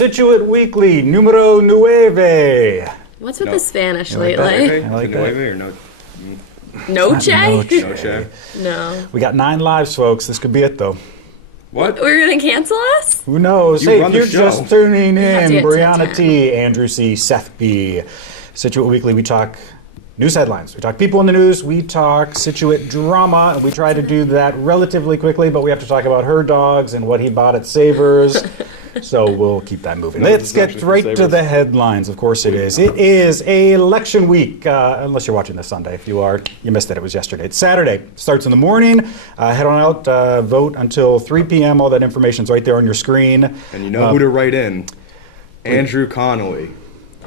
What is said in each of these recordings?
Scituate Weekly, numero nueve. What's with the Spanish like lately? I like Nueve or no? Noche? Noche. No. We got 9 lives, folks. This could be it, though. What? We're going to cancel us? Who knows? You Hey, run if the you're show. just tuning have to in, get to Brianna 10. T., Andrew C., Seth B. Scituate Weekly, we talk news headlines. We talk people in the news. We talk Scituate drama. And we try to do that relatively quickly, but we have to talk about her dogs and what he bought at Savers. So we'll keep that moving. No, Let's it's get actually from right to Savers. the headlines. Of course it is. It is election week, unless you're watching this Sunday. If you are, you missed it. It was yesterday. It's Saturday. Starts in the morning. Head on out, vote until 3 p.m. All that information's right there on your screen. And you know who to write in. Andrew Connolly.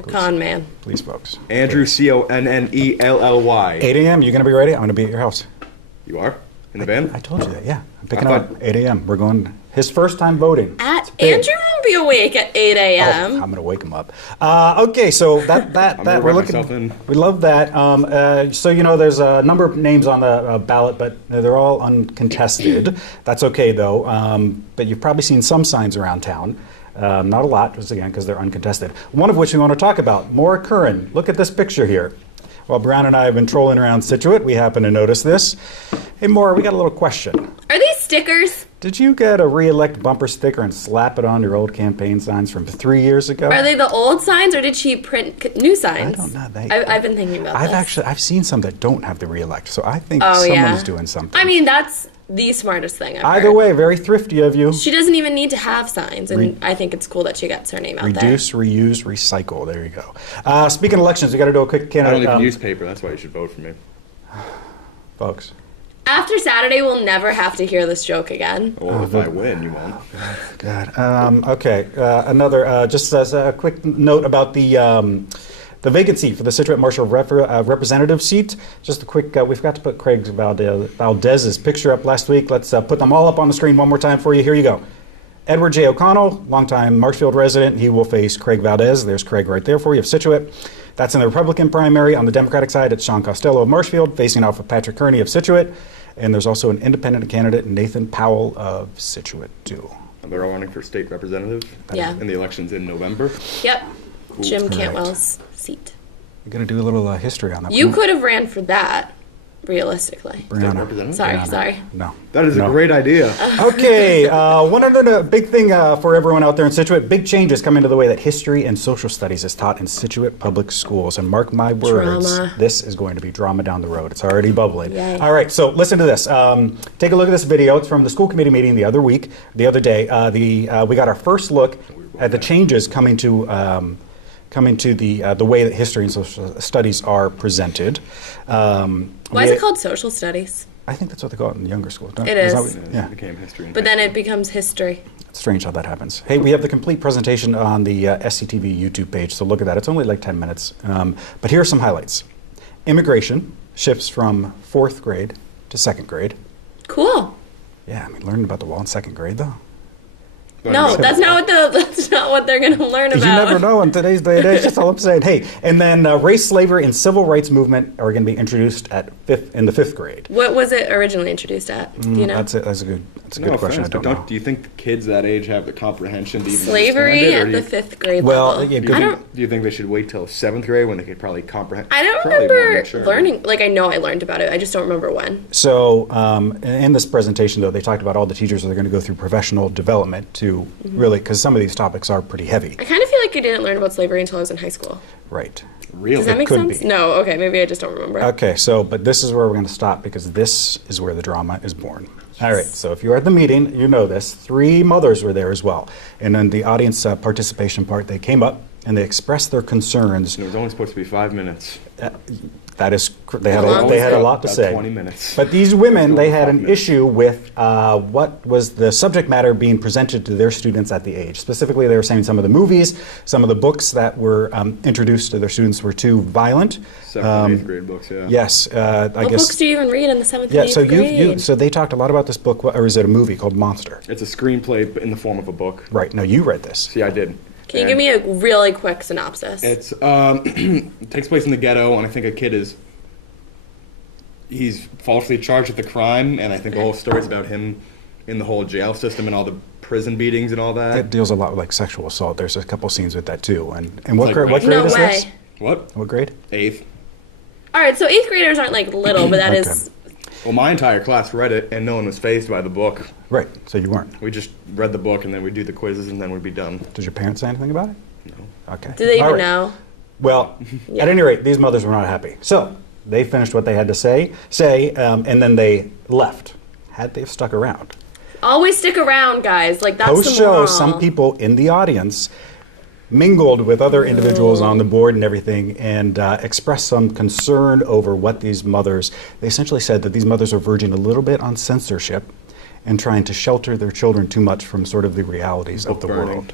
Con man. Please, folks. Andrew Connelly. 8 a.m. You going to be ready? I'm going to be at your house. You are? In the van? I told you that, yeah. I'm picking I up thought- 8 a.m. We're going, his first time voting. Andrew won't be awake at 8 a.m. I'm going to wake him up. Okay, so I'm gonna we're write looking. myself in. We love that. So you know, there's a number of names on the ballot, but they're all uncontested. That's okay though. But you've probably seen some signs around town. Not a lot, just again because they're uncontested. One of which we want to talk about. Maura Curran. Look at this picture here. While Brown and I have been trolling around Scituate, we happen to notice this. Hey, Maura, we got a little question. Are these stickers? Did you get a re-elect bumper sticker and slap it on your old campaign signs from 3 years ago? Are they the old signs or did she print new signs? I don't know. I've been thinking about this. I've seen some that don't have the re-elect, so I think Oh, someone yeah. is doing something. I mean, that's the smartest thing I've Either heard. way, very thrifty of you. She doesn't even need to have signs, and I think it's cool that she gets her name out there. Reduce, reuse, recycle. There you go. Speaking of elections, we got to do a quick I candidate. don't even newspaper. That's why you should vote for me. Folks. After Saturday, we'll never have to hear this joke again. Well, if I win, you won't. God. Okay. Another, just as a quick note about the vacancy for the Scituate Marshall representative seat. Just a quick, we forgot to put Craig Valdez's picture up last week. Let's put them all up on the screen one more time for you. Here you go. Edward J. O'Connell, longtime Marshfield resident. He will face Craig Valdez. There's Craig right there for you of Scituate. That's in the Republican primary. On the Democratic side, it's Sean Costello of Marshfield facing off of Patrick Kearney of Scituate. And there's also an independent candidate, Nathan Powell of Scituate, too. And they're all running for state representative. Yeah. In the elections in November. Yep. Jim Correct. Cantwell's seat. We're going to do a little history on that. You could have ran for that, realistically. State Brianna. representative? Sorry. No. That is No. a great idea. Okay, one other big thing for everyone out there in Scituate, big changes coming to the way that history and social studies is taught in Scituate public schools. And mark my words, Drama. this is going to be drama down the road. It's already bubbling. Yay. All right, so listen to this. Take a look at this video. It's from the school committee meeting the other day. We got our first look at the changes coming to the way that history and social studies are presented. Why is it called social studies? I think that's what they call it in the younger schools. It is. Yeah. It became history. But then it becomes history. It's strange how that happens. Hey, we have the complete presentation on the SCTV YouTube page, so look at that. It's only like 10 minutes. But here are some highlights. Immigration shifts from 4th grade to 2nd grade. Cool. Yeah, I mean, learning about the wall in 2nd grade, though. No, that's not what they're going to learn about. You never know in today's day and age. That's all I'm saying. Hey, and then race, slavery, and civil rights movement are going to be introduced in the 5th grade. What was it originally introduced at? Do you know? That's a good No question. offense, I don't but know. do you think the kids that age have the comprehension to even Slavery understand at it? the 5th grade Well, level. yeah, Do you think they should wait till 7th grade when they could probably comprehend? I don't probably more remember mature. learning. Like, I know I learned about it. I just don't remember when. So in this presentation, though, they talked about all the teachers that are going to go through professional development to really, because some of these topics are pretty heavy. I kind of feel like I didn't learn about slavery until I was in high school. Right. Really? Does that make could sense? be. No. Okay, maybe I just don't remember. Okay, but this is where we're going to stop because this is where the drama is born. All right, so if you were at the meeting, you know this. 3 mothers were there as well. And in the audience participation part, they came up and they expressed their concerns. It was only supposed to be 5 minutes. That is, they had long a was lot to About say. 20 minutes. But these women, they had an 5 minutes. issue with what was the subject matter being presented to their students at the age. Specifically, they were saying some of the movies, some of the books that were introduced to their students were too violent. 7th and 8th grade books, yeah. Yes, I What guess. books do you even read in the 7th Yeah, and 8th so grade? so they talked a lot about this book, or is it a movie called Monster? It's a screenplay in the form of a book. Right. No, you read this. See, I did. Can you give me a really quick synopsis? It's it takes place in the ghetto, and I think a kid he's falsely charged with the crime, and I think the whole story's about him in the whole jail system and all the prison beatings and all that. It deals a lot with like sexual assault. There's a couple scenes with that too. And what, Like, what grade No is way. this? What grade? 8th. All right, so 8th graders aren't like little, but that Okay. is. Well, my entire class read it, and no one was fazed by the book. Right, so you weren't. We just read the book, and then we'd do the quizzes, and then we'd be done. Did your parents say anything about it? No. Okay. Do they All even right. know? Well, at any rate, these mothers were not happy. So they finished what they had to say, and then they left. Had they have stuck around. Always stick around, guys. Like that's the Post-show, moral. some people in the audience mingled with other individuals on the board and everything and expressed some concern over what these mothers, they essentially said that these mothers are verging a little bit on censorship and trying to shelter their children too much from sort of the realities of the Book burning. world.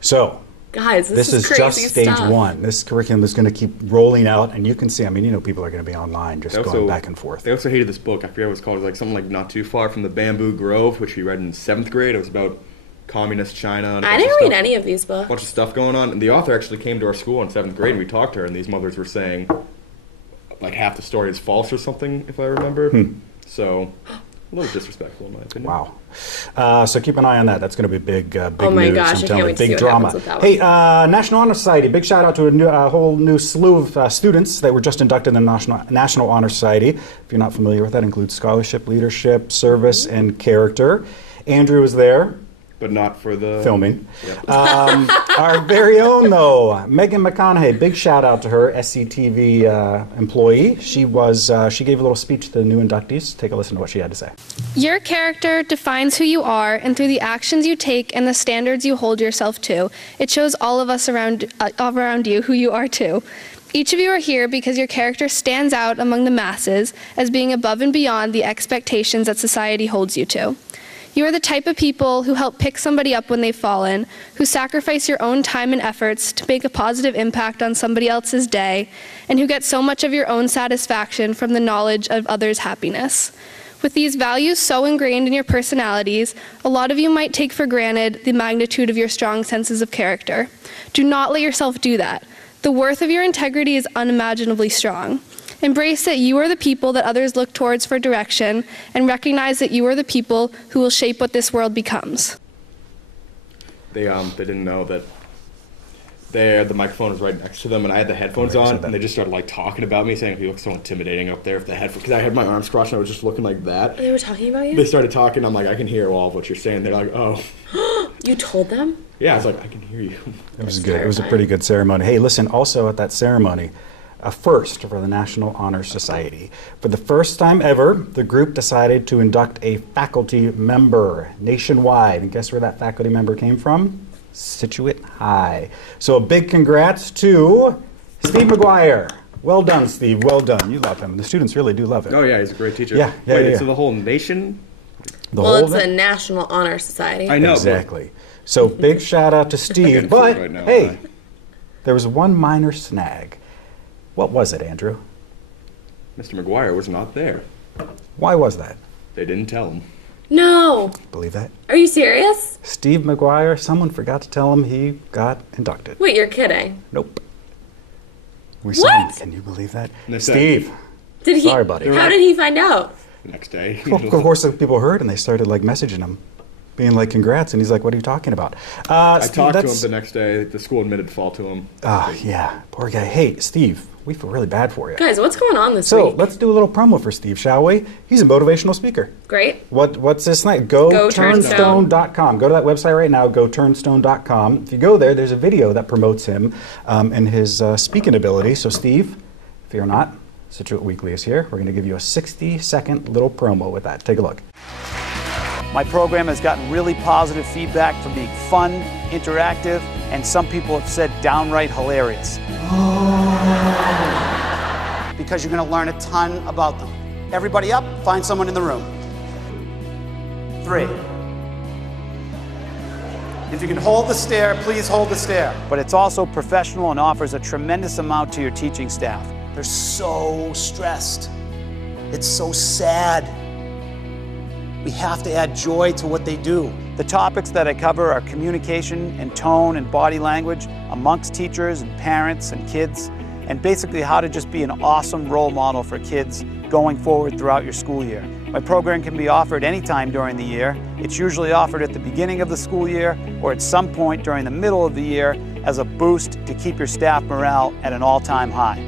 So, Guys, this is crazy just stage stuff. one. This curriculum is going to keep rolling out, and you can see, I mean, you know, people are going to be online just They going back and forth. They also hated this book. I forget what it was called. It was like something like Not Too Far from the Bamboo Grove, which we read in 7th grade. It was about communist China. And a I bunch of didn't read stuff- any of these A books. bunch of stuff going on. And the author actually came to our school in 7th grade, and we talked to her, and these mothers were saying, like, half the story is false or something, if I remember. So, a little disrespectful, in my opinion. Wow. So keep an eye on that. That's going to be big Oh my news. gosh, I'm I telling can't you, wait to see big what drama. happens with that Hey, National Honor Society. Big shout out to a whole new slew of students that were just inducted in the National Honor Society. If you're not familiar with that, includes scholarship, leadership, service, and character. Andrew was there. But not for the... Filming. Yep. Our very own, though, Megan McConaughey. Big shout out to her, SCTV employee. She gave a little speech to the new inductees. Take a listen to what she had to say. Your character defines who you are, and through the actions you take and the standards you hold yourself to, it shows all of us around you who you are too. Each of you are here because your character stands out among the masses as being above and beyond the expectations that society holds you to. You are the type of people who help pick somebody up when they've fallen, who sacrifice your own time and efforts to make a positive impact on somebody else's day, and who get so much of your own satisfaction from the knowledge of others' happiness. With these values so ingrained in your personalities, a lot of you might take for granted the magnitude of your strong senses of character. Do not let yourself do that. The worth of your integrity is unimaginably strong. Embrace that you are the people that others look towards for direction, and recognize that you are the people who will shape what this world becomes. They didn't know that the microphone was right next to them, and I had the headphones Oh, you said on, that. and they just started like talking about me, saying he looks so intimidating up there with the headphones. Because I had my arms crossed, and I was just looking like that. They were talking about They you? started talking. I'm like, I can hear all of what you're saying. They're like, oh, You told them? yeah. I was like, I can hear you. It was good. It was a pretty good ceremony. Hey, listen, also at that ceremony, a first for the National Honor Society. For the first time ever, the group decided to induct a faculty member nationwide. And guess where that faculty member came from? Scituate High. So a big congrats to Steve McGuire. Well done, Steve. Well done. You love him. The students really do love him. Oh yeah, he's a great teacher. Yeah, yeah, Wait, yeah. so the whole nation? The Well, whole it's the thing? National Honor Society. I know. but- Exactly. So big shout out to Steve. getting But food right now, hey, aren't I? there was one minor snag. What was it, Andrew? Mr. McGuire was not there. Why was that? They didn't tell him. No. Believe that? Are you serious? Steve McGuire, someone forgot to tell him he got inducted. Wait, you're kidding. Nope. We What? saw him. Can you believe that? And they said- Steve. Did he? Sorry, buddy. How did he find out? The next day. Well, of course, the people heard and they started like messaging him, being like, "Congrats!" And he's like, "What are you talking about?" I Steve, talked to him that's- the next day. The school admitted fault to him. yeah, poor guy. Hey, Steve, we feel really bad for you. Guys, what's going on this So week? let's do a little promo for Steve, shall we? He's a motivational speaker. Great. What's this night? GoTurnstone. GoTurnstone.com. Go to that website right now, GoTurnstone.com. If you go there, there's a video that promotes him and his speaking ability. So Steve, fear not, Scituate Weekly is here. We're going to give you a 60-second little promo with that. Take a look. My program has gotten really positive feedback from being fun, interactive, and some people have said downright hilarious. Because you're going to learn a ton about them. Everybody up, find someone in the room. 3. If you can hold the stare, please hold the stare. But it's also professional and offers a tremendous amount to your teaching staff. They're so stressed. It's so sad. We have to add joy to what they do. The topics that I cover are communication and tone and body language amongst teachers and parents and kids, and basically how to just be an awesome role model for kids going forward throughout your school year. My program can be offered anytime during the year. It's usually offered at the beginning of the school year or at some point during the middle of the year as a boost to keep your staff morale at an all-time high.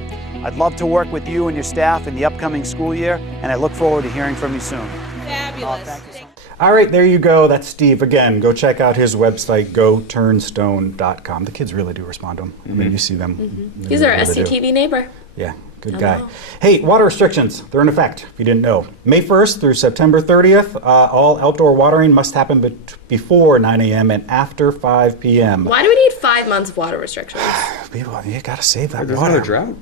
I'd love to work with you and your staff in the upcoming school year, and I look forward to hearing from you soon. Fabulous. Thank you so much. All right, there you go. That's Steve. Again, go check out his website, goturnstone.com. The kids really do respond to him. I mean, you see them. They He's our really do. SCTV neighbor. Yeah, good Hello. guy. Hey, water restrictions, they're in effect, if you didn't know. May 1st through September 30th, all outdoor watering must happen before 9 a.m. and after 5 p.m. Why do we need 5 months of water restrictions? People, you got to save that There's water. another drought?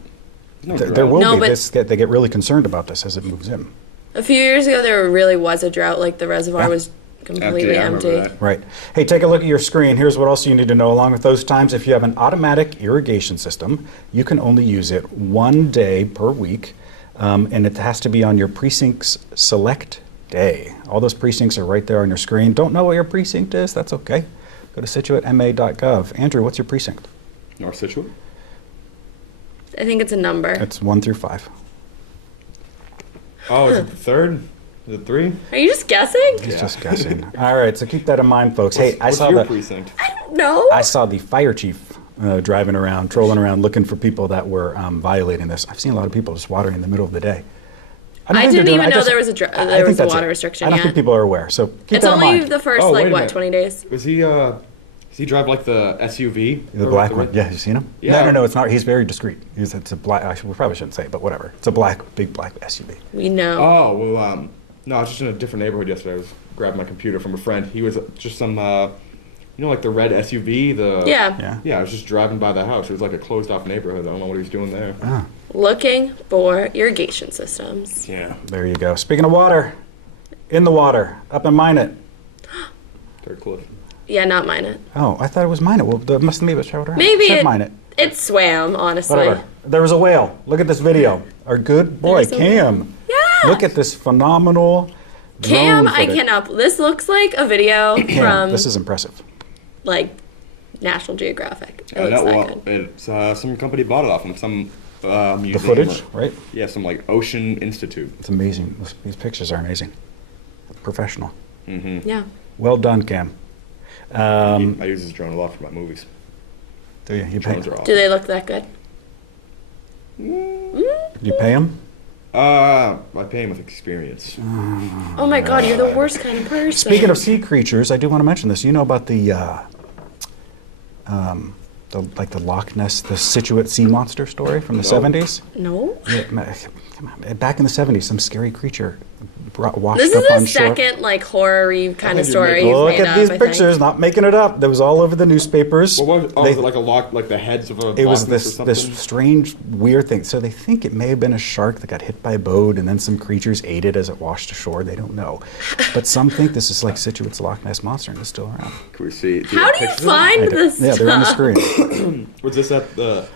There's no There drought. will No, be. but- They get really concerned about this as it moves in. A few years ago, there really was a drought. Like the reservoir Yeah. was completely I remember empty. that. Right. Hey, take a look at your screen. Here's what else you need to know along with those times. If you have an automatic irrigation system, you can only use it 1 day per week, and it has to be on your precinct's select day. All those precincts are right there on your screen. Don't know what your precinct is? That's okay. Go to scituatema.gov. Andrew, what's your precinct? North Scituate? I think it's a number. It's 1 through 5. Oh, is it the third? Is it 3? Are you just guessing? He's just guessing. All right, so keep that in mind, folks. Hey, I What's saw your the precinct? No. I saw the fire chief driving around, trolling around, looking for people that were violating this. I've seen a lot of people just watering in the middle of the day. don't I think they're didn't doing even it. know just- there was a I there think was a that's water it. restriction I don't yet. think people are aware, so keep It's that in only mind. the first Oh, wait like a what minute. 20 days. Was he, does he drive like the SUV? The Or black the one. red- Yeah, you seen him? Yeah. No, it's not. He's very discreet. It's a black. We probably shouldn't say it, but whatever. It's a big black SUV. We know. Oh, well, no, I was just in a different neighborhood yesterday. I was grabbing my computer from a friend. He was just some, like the red SUV, Yeah. Yeah. I was just driving by the house. It was like a closed-off neighborhood. I don't know what he was doing there. Ah, Looking for irrigation systems. Yeah, there you go. Speaking of water, in the water, up and mine it. third cliff. Yeah, not mine it. Oh, I thought it was mine it. Well, it must maybe it showed around. Maybe Should it, mine it. it swam, honestly. Whatever. There was a whale. Look at this video. Our good boy, There's a Cam. Yeah. Look at this phenomenal Cam, drone I footage. cannot. This looks like a video Cam, from this is impressive. like National Geographic. It I looks know, that well, good. it's some company bought it off him. Some museum. The footage, or- right? Yeah, some like Ocean Institute. It's amazing. These pictures are amazing. Professional. Yeah. Well done, Cam. I use this drone a lot for my movies. Do you? You pay, Drones are Do awesome. they look that good? you pay him? I pay him with experience. Oh my god, you're the worst kind of person. Speaking of sea creatures, I do want to mention this. You know about the Loch Ness, the Scituate sea monster story from the No. 70s? No. Yeah, come on. Back in the 70s, some scary creature washed This up is on the shore. second like horror-y kind of think you're story making- you've Look made at up, these I think. pictures, not making it up. That was all over the newspapers. What was? Oh, They- was it like a lock, like the heads of a? It was Loch Ness or this something? strange, weird thing. So they think it may have been a shark that got hit by a boat, and then some creatures ate it as it washed ashore. They don't know, but some think this is like Situate's Loch Ness monster, and it's still around. Can we see? How do you pictures of it? find I do. this Yeah, they're on the stuff? screen. Was this at the?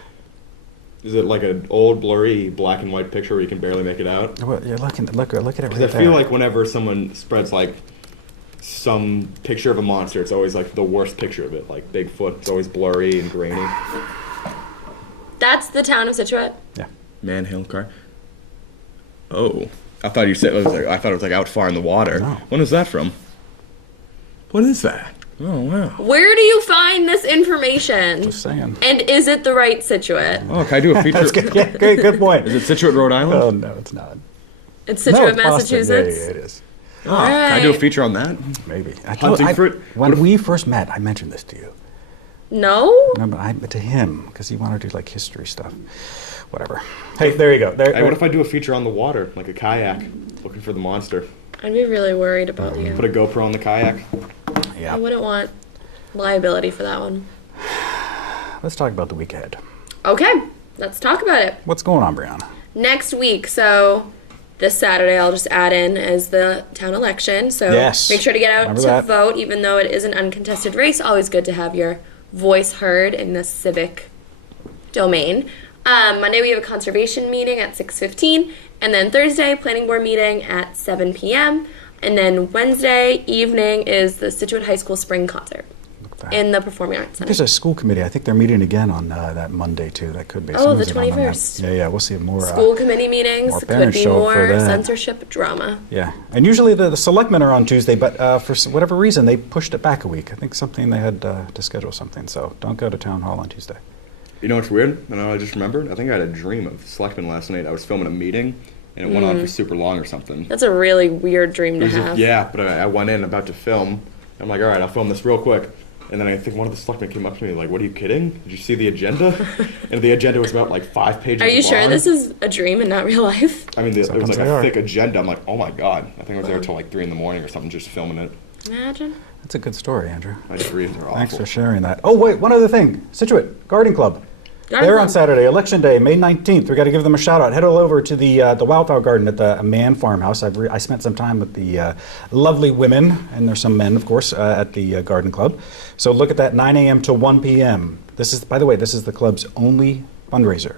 Is it like an old blurry black and white picture where you can barely make it out? Well, you're look at it right Because there. I feel like whenever someone spreads like some picture of a monster, it's always like the worst picture of it. Like Bigfoot, it's always blurry and grainy. That's the town of Scituate. Yeah. Man, hail car. Oh, I thought you said I thought it was like out far in the water. No. When is that from? What is that? Oh wow. Where do you find this information? Just saying. And is it the right Scituate? Oh, can I do a feature? That's good. Yeah, good point. Is it Scituate, Rhode Island? Oh no, it's not. It's No, Scituate, it's Boston. Massachusetts. Yeah, it is. Oh, can I do a Alright. feature on that? Maybe. Hunting for it? When we first met, I mentioned this to you. No? No, but to him, because he wanted to do like history stuff. Whatever. Hey, there you go. There. Hey, what if I do a feature on the water, like a kayak, looking for the monster? I'd be really worried about you. Put a GoPro on the kayak. Yeah. I wouldn't want liability for that one. Let's talk about the week ahead. Okay, let's talk about it. What's going on, Brianna? Next week, so this Saturday, I'll just add in as the town election. So Yes. make sure to get out Remember to that. vote, even though it is an uncontested race. Always good to have your voice heard in the civic domain. Monday, we have a conservation meeting at 6:15, and then Thursday, planning board meeting at 7 p.m. And then Wednesday evening is the Scituate High School spring concert. in the Performing Arts Center. There's a school committee. I think they're meeting again on that Monday too. That could be. Oh, the Somebody's on 21st. Yeah, we'll see more. School committee meetings. more Could parents be show up for more that. censorship drama. Yeah, and usually the selectmen are on Tuesday, but for whatever reason they pushed it back a week. I think something they had to schedule something. So don't go to town hall on Tuesday. You know what's weird? I know I just remembered. I think I had a dream of selectmen last night. I was filming a meeting, and it went on for super long or something. That's a really weird dream It to was have. yeah, but I went in about to film. I'm like, all right, I'll film this real quick. And then I think one of the selectmen came up to me like, what are you kidding? Did you see the agenda? And the agenda was about like 5 pages Are you sure long. this is a dream and not real life? I mean, it was Sometimes like they a are. thick agenda. I'm like, oh my god. I think I was there till like 3 in the morning or something just filming it. Imagine. That's a good story, Andrew. My dreams are awful. Thanks for sharing that. Oh wait, one other thing. Scituate Garden Club. Garden They're Club. on Saturday, Election Day, May 19th. We got to give them a shout out. Head on over to the Wildflower Garden at the Mann Farmhouse. I spent some time with the lovely women, and there's some men, of course, at the Garden Club. So look at that, 9 a.m. to 1 p.m. This is, by the way, this is the club's only fundraiser.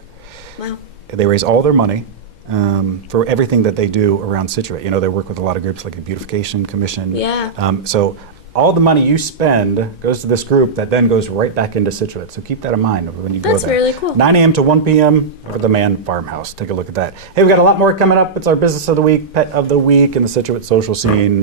Wow. They raise all their money for everything that they do around Scituate. You know, they work with a lot of groups like the Beautification Commission. Yeah. So all the money you spend goes to this group that then goes right back into Scituate. So keep that in mind when you go there. That's really cool. 9 a.m. to 1 p.m. over at the Mann Farmhouse. Take a look at that. Hey, we've got a lot more coming up. It's our Business of the Week, Pet of the Week, and the Scituate social scene.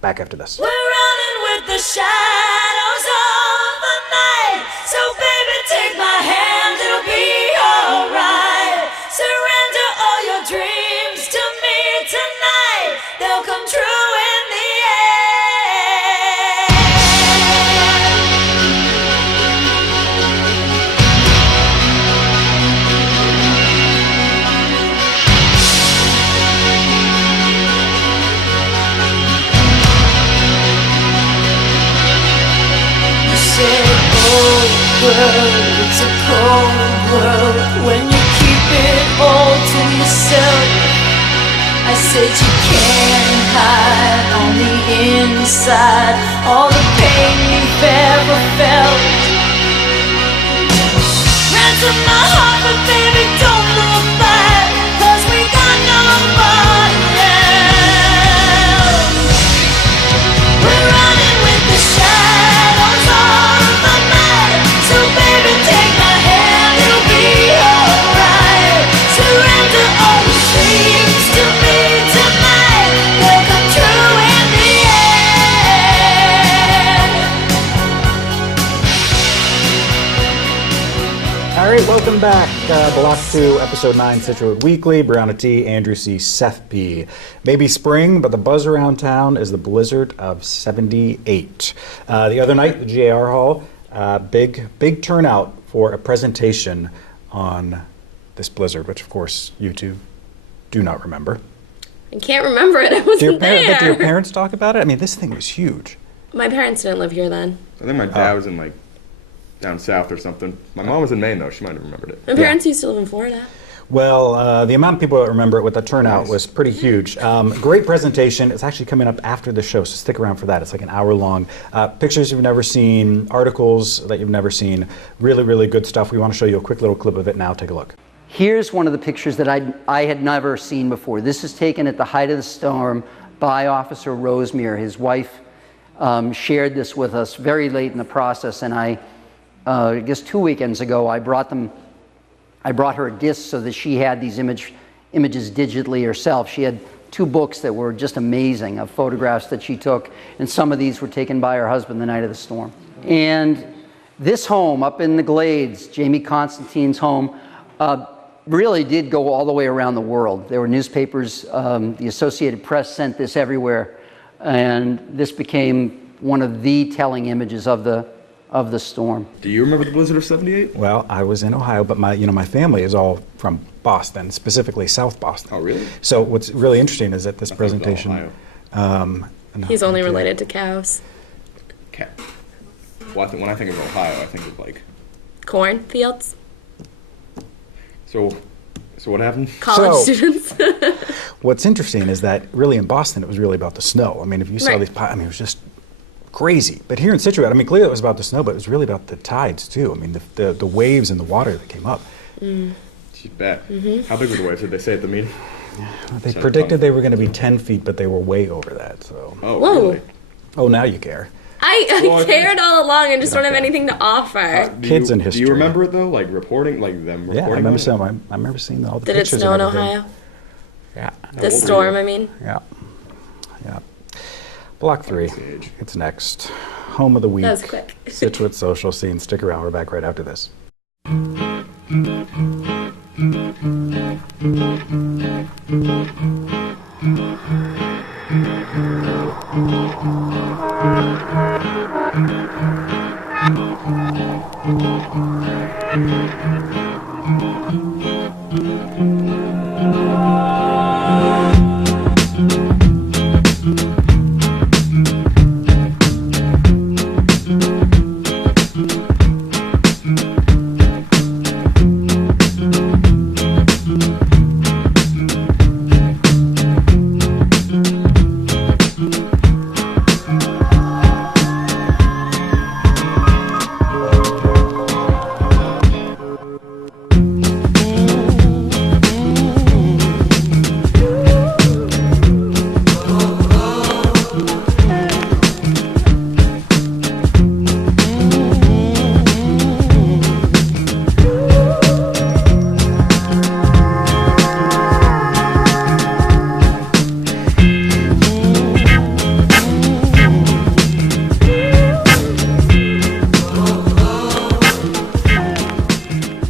Back after this. We're running with the shadows of the night. So baby, take my hand, it'll be alright. Surrender all your dreams to me tonight. They'll come true in the end. You said, oh, world, it's a cold world when you keep it all to yourself. I said you can't hide on the inside all the pain you've ever felt. Ransom my heart, but baby, don't look back, 'cause we got nobody else. We're running with the shadows of the night. So baby, take my hand, it'll be alright. Surrender all your dreams to me tonight. They'll come true in the end. All right, welcome back. Block 2, Episode 9, Scituate Weekly. Brianna T., Andrew C., Seth P. Maybe spring, but the buzz around town is the blizzard of 78. The other night, the GAR Hall, big turnout for a presentation on this blizzard, which of course you two do not remember. I can't remember it. I Do your, wasn't but do your there. parents talk about it? I mean, this thing was huge. My parents didn't live here then. I think my dad was in like down south or something. My mom was in Maine though. She might have remembered it. My parents used to live in Florida. Well, the amount of people that remember it with the turnout was pretty huge. Great presentation. It's actually coming up after the show, so stick around for that. It's like an hour long. Pictures you've never seen, articles that you've never seen. Really, really good stuff. We want to show you a quick little clip of it now. Take a look. Here's one of the pictures that I had never seen before. This is taken at the height of the storm by Officer Rosemere. His wife shared this with us very late in the process, and I guess 2 weekends ago, I brought her a disc so that she had these images digitally herself. She had 2 books that were just amazing of photographs that she took, and some of these were taken by her husband the night of the storm. And this home up in the Glades, Jamie Constantine's home, really did go all the way around the world. There were newspapers, the Associated Press sent this everywhere, and this became one of the telling images of the storm. Do you remember the blizzard of 78? Well, I was in Ohio, but my family is all from Boston, specifically South Boston. Oh, really? So what's really interesting is that this thought it was presentation. Ohio. No, He's only thank you. related to cows. Okay. Well, when I think of Ohio, I think of like. Cornfields. So what happened? College So- students. What's interesting is that really in Boston, it was really about the snow. I mean, if you saw Right. these, I mean, it was just crazy. But here in Scituate, I mean, clearly it was about the snow, but it was really about the tides too. I mean, the waves and the water that came up. You bet. How big were the waves? Did they say at the meeting? They So predicted tough. they were going to be 10 feet, but they were way over that. So, Oh, Whoa. really? oh, now you care. I cared all along and just don't have anything to offer. Kids in history. Do you remember it though? Like reporting, like them reporting? Yeah, I remember on seeing. it? I remember seeing all the Did it pictures. snow in and everything. Ohio? Yeah. The storm, I mean. Yeah. Yeah. Block 3. It's next. Home of the week. That was quick. Scituate social scene. Stick around. We're back right after this.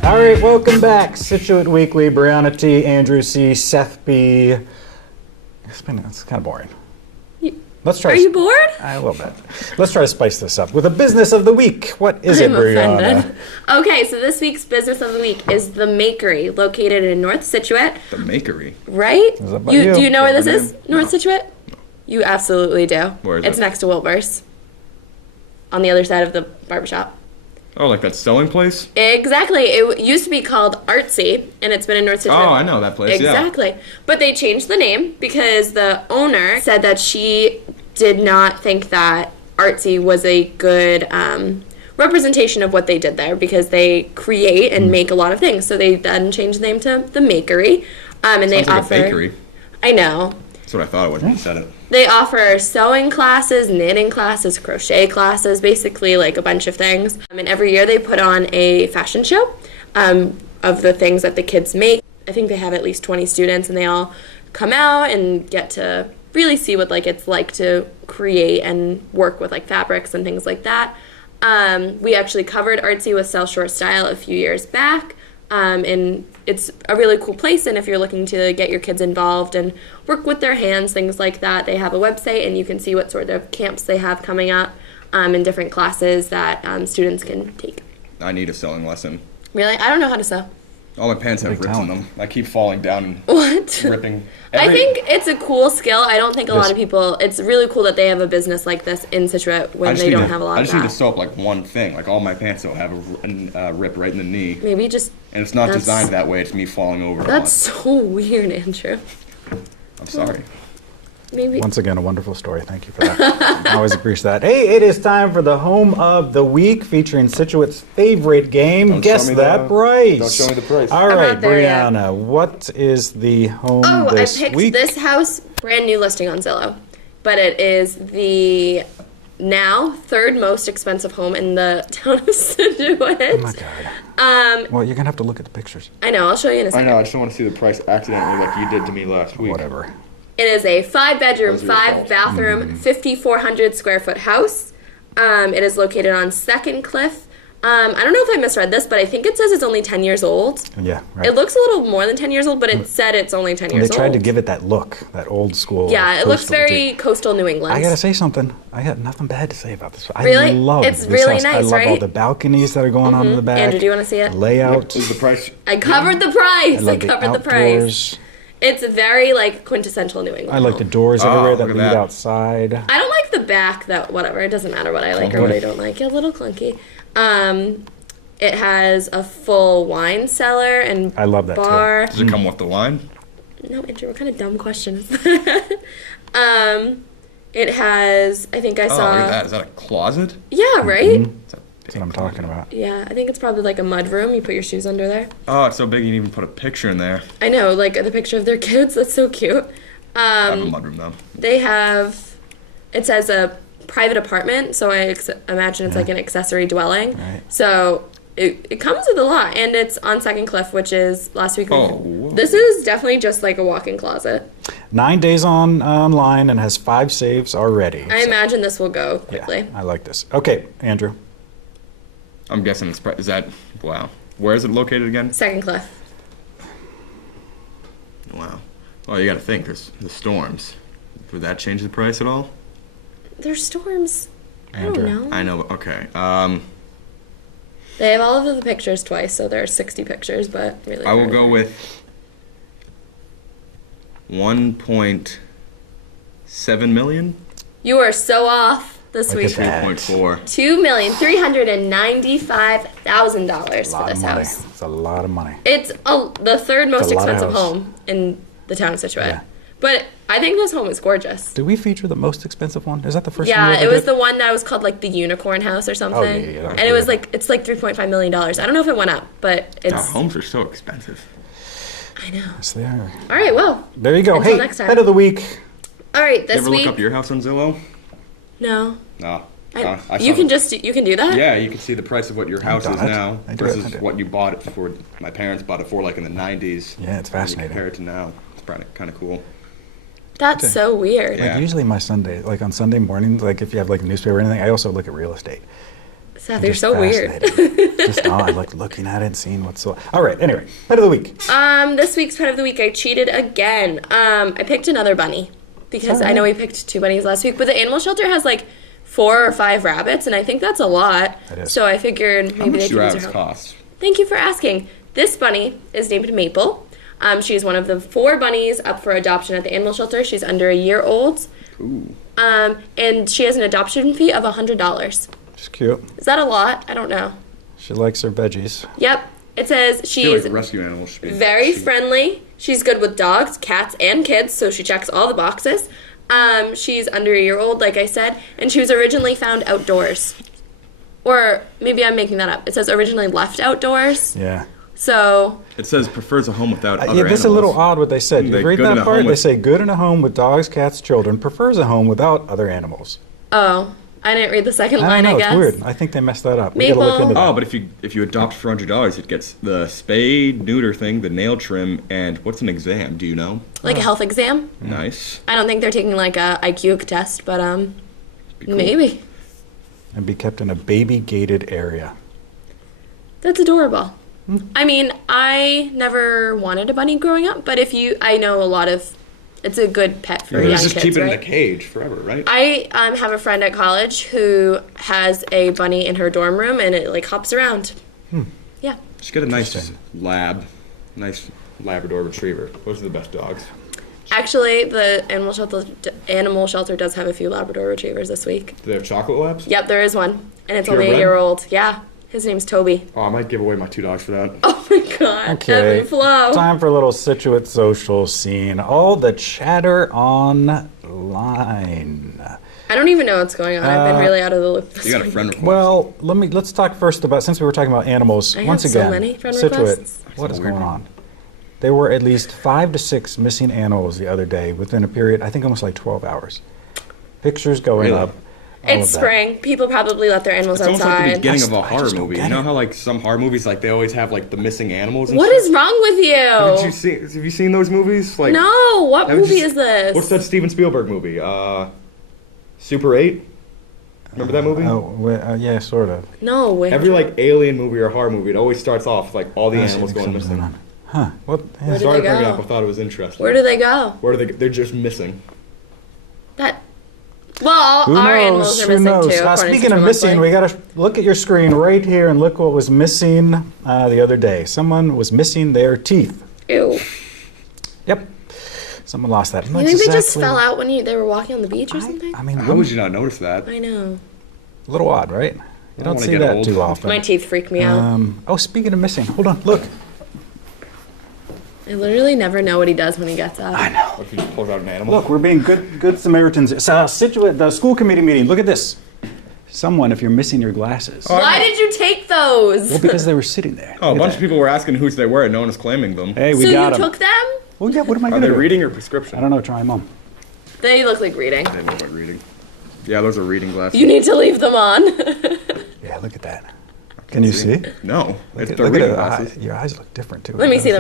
All right, welcome back. Scituate Weekly. Brianna T, Andrew C, Seth B. It's kind of boring. Let's try. Are you bored? A little bit. Let's try to spice this up with a business of the week. What is it, I'm Brianna? offended. Okay, so this week's business of the week is the Makery, located in North Scituate. The Makery. Right? Is that by You, you? do you know where this What's is? the name? North Scituate? You absolutely do. Where is It's it? next to Wilbur's. On the other side of the barbershop. Oh, like that sewing place? Exactly. It used to be called Artsy, and it's been in North Scituate. Oh, I know that place. Yeah. Exactly. But they changed the name because the owner said that she did not think that Artsy was a good representation of what they did there, because they create and make a lot of things. So they then changed the name to the Makery. And they Sounds like offer a bakery. I know. That's what I thought it was when you said it. They offer sewing classes, knitting classes, crochet classes, basically like a bunch of things. And every year they put on a fashion show of the things that the kids make. I think they have at least 20 students, and they all come out and get to really see what like it's like to create and work with like fabrics and things like that. We actually covered Artsy with South Shore Style a few years back. And it's a really cool place, and if you're looking to get your kids involved and work with their hands, things like that, they have a website, and you can see what sort of camps they have coming up and different classes that students can take. I need a sewing lesson. Really? I don't know how to sew. All my pants have rips in talent. them. I keep falling down and What? ripping. I think it's a cool skill. I don't think a lot of people, it's really cool that they have a business like this in Scituate when they don't have a lot I of just need to that. sew up like one thing. Like all my pants will have a rip right in the knee. Maybe just, And it's not That's- designed that way. It's me falling over. that's on so weird, Andrew. it. I'm sorry. Maybe. Once again, a wonderful story. Thank you for that. I always appreciate that. Hey, it is time for the Home of the Week, featuring Scituate's favorite game. Don't Guess show me that the- price. don't show me the price. All I'm right, not there yet. Brianna, what is the home Oh, I this picked week? this house, brand new listing on Zillow. But it is the now third most expensive home in the town of Scituate. Oh my God. Well, you're gonna have to look at the pictures. I know, I'll show you in a I second. know. I just don't want to see the price accidentally like you did to me last week. Whatever. It is a 5-bedroom, Those are your fault. 5-bathroom, 5,400 square foot house. It is located on Second Cliff. I don't know if I misread this, but I think it says it's only 10 years old. Yeah, right. It looks a little more than 10 years old, but it said it's only 10 And years they old. tried to give it that look, that old school. Yeah, it looks coastal very look. coastal New England. I gotta say something. I got nothing bad to say about this. I Really? love It's this really house. I nice, love all right? the balconies that are going on in the back. Andrew, do you want to see it? The layout. Is the price? I covered the I price. I love the covered the price. outdoors. It's very like quintessential New England. I like the home. doors everywhere that look at lead that. outside. I don't like the back. That whatever. It doesn't matter what I like or what I don't like. It's a little clunky. It has a full wine cellar and I love that, too. bar. Does it come with the wine? No, Andrew, what kind of dumb question is that? It has. I think I Oh, saw. look at that. Is that a closet? Yeah, right. It's a That's what I'm talking about. Yeah, I think it's probably like a mud room. You put your shoes under there. Oh, it's so big you can even put a picture in there. I know, like the picture of their kids. That's so cute. I have a mudroom though. They have. It says a private apartment, so I imagine it's like an accessory dwelling. Right. So it comes with a lot, and it's on Second Cliff, which is last week. Oh. This is definitely just like a walk-in closet. 9 days online and has 5 saves already. I imagine this will go quickly. Yeah, I like this. Okay, Andrew. I'm guessing is that, wow. Where is it located again? Second Cliff. Wow. Well, you got to think, there's the storms. Would that change the price at all? There's storms. I Andrew. don't know. I know, okay. They have all of the pictures twice, so there are 60 pictures, but really. I will go with 1.7 million. You are so off this Look at week. that. 2.4. $2,395,000 for this money. house. It's a lot of money. It's the third most It's a lot of expensive house. home in the town of Scituate. Yeah. But I think this home is gorgeous. Did we feature the most expensive one? Is that the first one? Yeah, we it ever was did? the one that was called like the Unicorn House or something. yeah, and it was weird. like it's like $3.5 million. I don't know if it went up, but Our it's. homes are so expensive. I know. Yes, they are. All right, well. There you go. Until Hey, next time. head of the week. All right, You this ever week. look up your house on Zillow? No. No. I, I you saw can it. just you can do that. Yeah, you can see the price of what your house done is it. now I do it, versus I do. what you bought it for. My parents bought it for like in the 90s. Yeah, it's And you fascinating. compare it to now. It's kind of cool. That's so weird. Yeah. Like usually my Sunday, like on Sunday mornings, like if you have like a newspaper or anything, I also look at real estate. Seth, I'm you're just so weird. fascinated. Just I like looking at it and seeing what's so. All right. Anyway, head of the week. This week's pet of the week, I cheated again. I picked another bunny because I know we picked 2 bunnies last week, but the animal shelter has like 4 or 5 rabbits, and I think that's a lot. That is. So I figured How maybe much they do could use rabbits her help. cost? Thank you for asking. This bunny is named Maple. She's one of the 4 bunnies up for adoption at the animal shelter. She's under a year old. Ooh. And she has an adoption fee of $100. She's cute. Is that a lot? I don't know. She likes her veggies. Yep. It says I feel she's like rescue animals should be very cheap. friendly. She's good with dogs, cats, and kids, so she checks all the boxes. She's under a year old, like I said, and she was originally found outdoors. Or maybe I'm making that up. It says originally left outdoors. Yeah. So It says prefers a home without other Yeah, this is a little odd what they said. You They read good in that a part? home They with- say good in a home with dogs, cats, children, prefers a home without other animals. oh, I didn't read the second I line, don't know. I guess. It's weird. I think they messed that up. We gotta look Maple- into that. Oh, but if you adopt for $100, it gets the spay, neuter thing, the nail trim, and what's an exam? Do you know? Like a health exam. Nice. I don't think they're taking like a IQ test, but Be cool. maybe. And be kept in a baby gated area. That's adorable. I mean, I never wanted a bunny growing up, but I know a lot of, it's a good pet for young Let's just kids, keep it right? in a cage forever, right? I have a friend at college who has a bunny in her dorm room, and it like hops around. Yeah. Just get a nice Interesting. nice Labrador Retriever. Those are the best dogs. Actually, the animal shelter does have a few Labrador Retrievers this week. Do they have chocolate labs? Yep, there is one, and it's only a Purebred? year old. Yeah, his name's Toby. Oh, I might give away my 2 dogs for that. Oh my God, Okay. Ebb and flow. Time for a little Scituate social scene. All the chatter online. I don't even know what's going on. I've been really out of the loop. This You got a week. friend request. Well, let's talk first about, since we were talking about animals. I once have so again, many friend Scituate, requests. what That's is a weird going one. on? There were at least 5 to 6 missing animals the other day within a period, I think almost like 12 hours. Pictures going Really? up. all It's of that. spring. People probably let their animals It's almost like the outside. beginning of a I horror just don't movie. get You know it. how like some horror movies, like they always have like the missing animals. And What stuff? is wrong with Did you you? see? Have you seen those movies? Like No, what that was movie just- is this? What's that Steven Spielberg movie? Super 8. Remember that movie? Yeah, sort of. No way. Every like alien movie or horror movie, it always starts off like all the I see animals going something's missing. on. Huh. What? Where Yeah. did Sorry to they bring it go? up. I thought it was interesting. Where do they go? Where do they? They're just missing. That. Well, Who our knows? animals are Who missing knows? too. according to Speaking of True missing, Monthly. we got to look at your screen right here and look what was missing the other day. Someone was missing their teeth. Ew. Yep. Someone lost that. You think they just fell out when they were walking on the beach or something? I mean, How would you not notice that? I know. a little odd, right? You don't don't wanna see get that old. too often. My teeth freak me out. Oh, speaking of missing, hold on, look. I literally never know what he does when he gets up. I know. What if you just pulls out an animal? Look, we're being good Samaritans. Scituate, the school committee meeting. Look at this. Someone, if you're missing your glasses. Why did you take those? Well, because they were sitting there. Oh, a Look at bunch that. of people were asking whose they were, and no one is claiming them. Hey, we so got you them. took them? Well, yeah. What am I Are going they to do? reading your I prescription? don't know. Try them on. They look like reading. I didn't know about reading. Yeah, those are reading glasses. You need to leave them on. Yeah, look at that. Can you see? No, Look they're at reading the glasses. eye. Your eyes look different too. Let me see.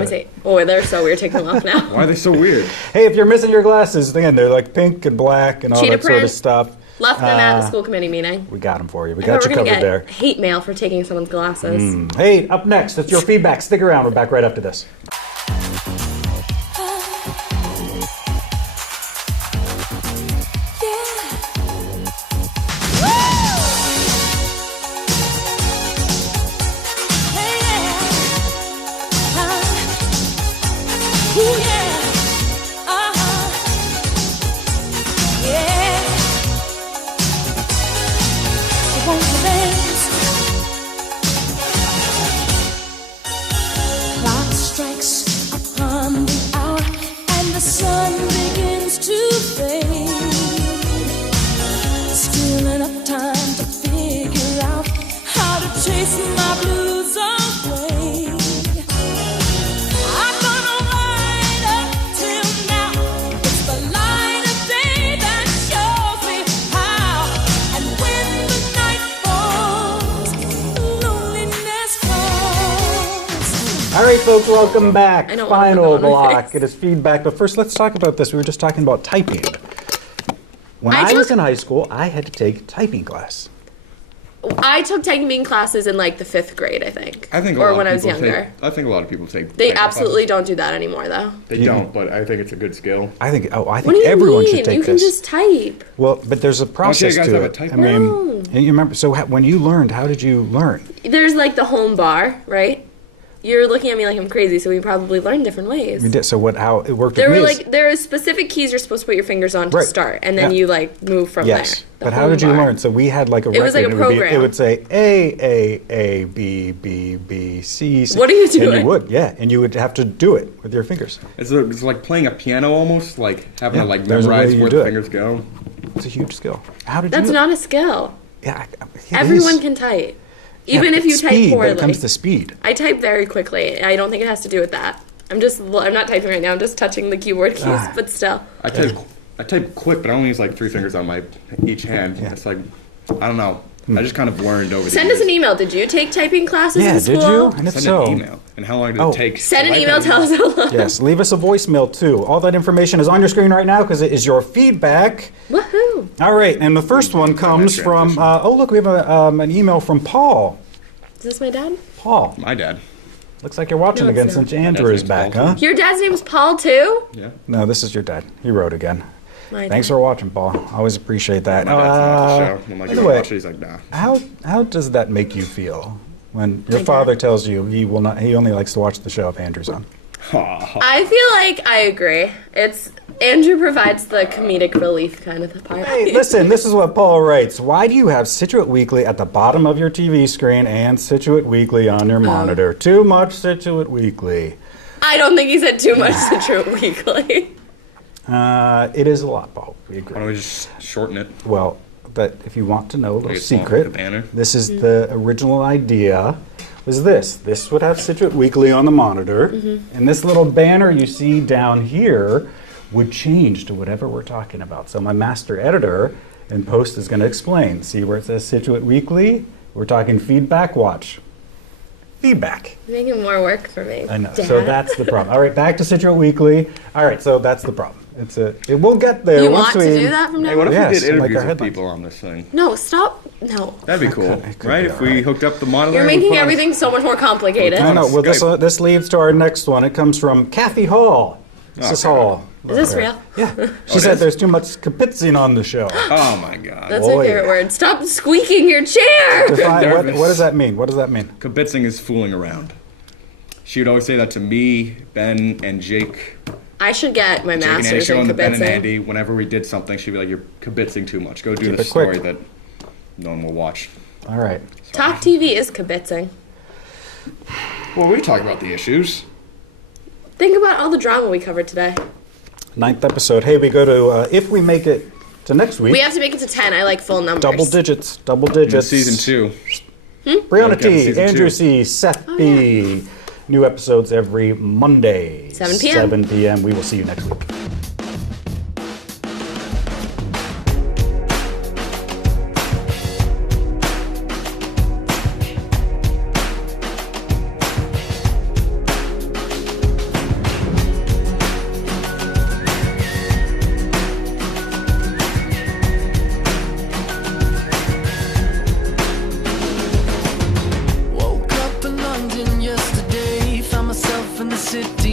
Oh, they're so weird. Take them off now. Why are they so weird? Hey, if you're missing your glasses, again, they're like pink and black and all Cheetah that sort of print. stuff. Left them at the school committee meeting. We got them for you. We I got thought you we were covered gonna there. get hate mail for taking someone's glasses. Hey, up next, it's your feedback. Stick around. We're back right after this. Clock strikes upon the hour and the sun begins to fade. Still enough time to figure out how to chase my blues away. I'm gonna ride up till now. It's the light of day that shows me how. And when the night falls, loneliness falls. All right, folks, welcome back. I don't wanna Final put them on my block. face. It is feedback. But first, let's talk about this. We were just talking about typing. When I I was took- in high school, I had to take typing class. I took typing classes in like the 5th grade, I think. I think a or lot when of I was people younger. Take, I think a lot of people take. They typing absolutely classes. don't do that anymore, though. They don't, but I think it's a good skill. I think What do think you everyone mean? should take You can this. just type. Well, but there's a process guys to have a it. type I mean, No. and you remember? So when you learned, how did you learn? There's like the home bar, right? You're looking at me like I'm crazy, so we probably learned different ways. You did. So what? How it worked? There with were me is- like there are specific keys you're supposed to put your fingers on to Right. start, and then Yeah. you like move from Yes, there. but The how home did you bar. learn? So we had like a It was like record. a It program. would say A, B, B, B, C, C. What are you And doing? you would, yeah, and you would have to do it with your fingers. It's like playing a piano almost, like having Yeah, to like there's a way memorize you where do the it. fingers go. It's a huge skill. How did That's you? not a skill. Yeah, it Everyone is. can type, Yeah, even if you type speed, poorly. When it comes to speed. I type very quickly. I don't think it has to do with that. I'm not typing right now. I'm just touching the keyboard keys, Ah. but still. I type quick, but I only use like 3 fingers on my each hand. Yeah. It's like I don't know. I just kind of learned over the Send years. us an email. Did you take typing classes Yeah, in school? did you? And if Send so, an email. And how long did Oh. it take? Send to an write email. that Tell us how long. yes, leave us a voicemail too. All that information is on your screen right now because it is your feedback. Woohoo! All right, and the first one comes from. transition. Oh, look, we have an email from Paul. Is this my dad? Paul, My dad. looks like you're watching No, it's again not. since Andrew is name's back, Paul, huh? too. Your dad's name is Paul too? Yeah. No, this is your dad. He wrote again. My Thanks dad. for watching, Paul. Always appreciate that. My dad's not the show. I'm like, by you the wanna way, watch it? He's like, nah. how does that make you feel when your My father dad? tells you he will not? He only likes to watch the show if Andrew's on. I feel like I agree. It's Andrew provides the comedic relief kind of the part. Hey, listen, this is what Paul writes. Why do you have Scituate Weekly at the bottom of your TV screen and Scituate Weekly on your monitor? Too much Scituate Weekly. I don't think he said too much Scituate Weekly. It is a lot, Paul. We Why agree. don't we just shorten it? Well, that if you want to know a little Make it small, secret, like a banner. this is the original idea. Was this? This would have Scituate Weekly on the monitor, and this little banner you see down here would change to whatever we're talking about. So my master editor in post is going to explain. See where it says Scituate Weekly? We're talking feedback. Watch. Feedback. You're making more work for me. I know. Dad. So that's the problem. All right, back to Scituate Weekly. All right, so that's the problem. It will get there. You once want to we, do that from now Hey, what on? if Yes, we did like interviews our with headlines. people on this thing? No, stop. No. That'd be cool, it could right? be If all we right. hooked up the monitor. You're and we making put on- everything so much more complicated. No, no. Well, Skype. this leads to our next one. It comes from Kathy Hall. This is Okay. Hall. Is this real? Yeah. She it said is? there's too much kapitzing on the show. Oh my god. That's Oh, my favorite yeah. word. Stop squeaking your chair. Define, what nervous. does that mean? What does that mean? Kibitzing is fooling around. She would always say that to me, Ben, and Jake. I should get my Jake and Andy master's show in on the Ben and kibitzing. Andy. Whenever we did something, she'd be like, "You're kibitzing too much. Go do Keep the it quick. story that no one will watch." All right. Talk TV is kibitzing. Well, we talk about the issues. Think about all the drama we covered today. 9th episode. Hey, we go to, if we make it to next week, We have to make it to 10. I like full numbers. double digits. Double In digits. season 2. Brianna Okay, T, season Andrew 2. C, Seth B. New episodes every Monday. 7 p.m. 7 p.m. We will see you next week. city.